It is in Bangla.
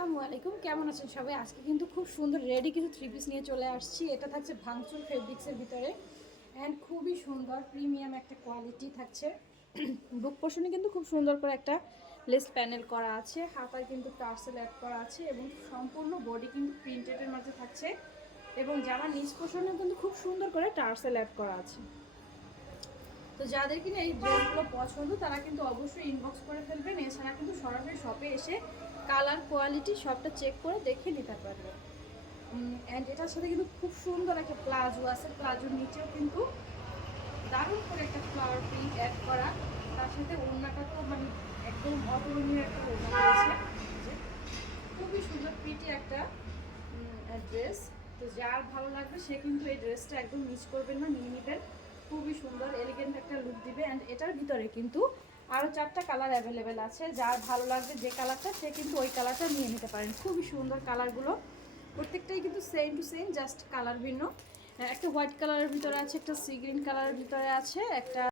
আসসালামু আলাইকুম, কেমন আছেন সবাই? আজকে কিন্তু খুব সুন্দর রেডি কিছু থ্রি পিস নিয়ে চলে আসছি। এটা থাকছে ভাঙচুর ফেব্রিক্সের ভিতরে অ্যান্ড খুবই সুন্দর প্রিমিয়াম একটা কোয়ালিটি থাকছে। বুক পোর্শনে কিন্তু খুব সুন্দর করে একটা লেস প্যানেল করা আছে, হাতায় কিন্তু টার্সেল অ্যাড করা আছে এবং সম্পূর্ণ বডি কিন্তু প্রিন্টেডের মাঝে থাকছে এবং জামার নিচ পোর্শনেও কিন্তু খুব সুন্দর করে টার্সেল অ্যাড করা আছে। তো যাদের কিনা এই ড্রেসগুলো পছন্দ তারা কিন্তু অবশ্যই ইনবক্স করে ফেলবেন। এছাড়া কিন্তু সরাসরি শপে এসে কালার কোয়ালিটি সবটা চেক করে দেখে নিতে পারবেন। অ্যান্ড এটার সাথে কিন্তু খুব সুন্দর একটা প্লাজো আছে, প্লাজোর নিচেও কিন্তু দারুণ করে একটা ফ্লাওয়ার প্রিন্ট অ্যাড করা। তার সাথে ওড়নাটা তো মানে একদম অতুলনীয় একটা ওড়না রয়েছে, খুবই সুন্দর প্রিটি একটা ড্রেস। তো যার ভালো লাগবে সে কিন্তু এই ড্রেসটা একদম মিস করবেন না, নিয়ে নেবেন। খুবই সুন্দর এলিগেন্ট একটা লুক দিবে। অ্যান্ড এটার ভিতরে কিন্তু আরও 4টা কালার অ্যাভেলেবেল আছে, যার ভালো লাগবে যে কালারটা সে কিন্তু ওই কালারটা নিয়ে নিতে পারেন। খুবই সুন্দর কালারগুলো, প্রত্যেকটাই কিন্তু same to same, just colour ভিন্ন। একটা হোয়াইট কালারের ভিতরে আছে, একটা সি গ্রিন কালারের ভিতরে আছে, একটা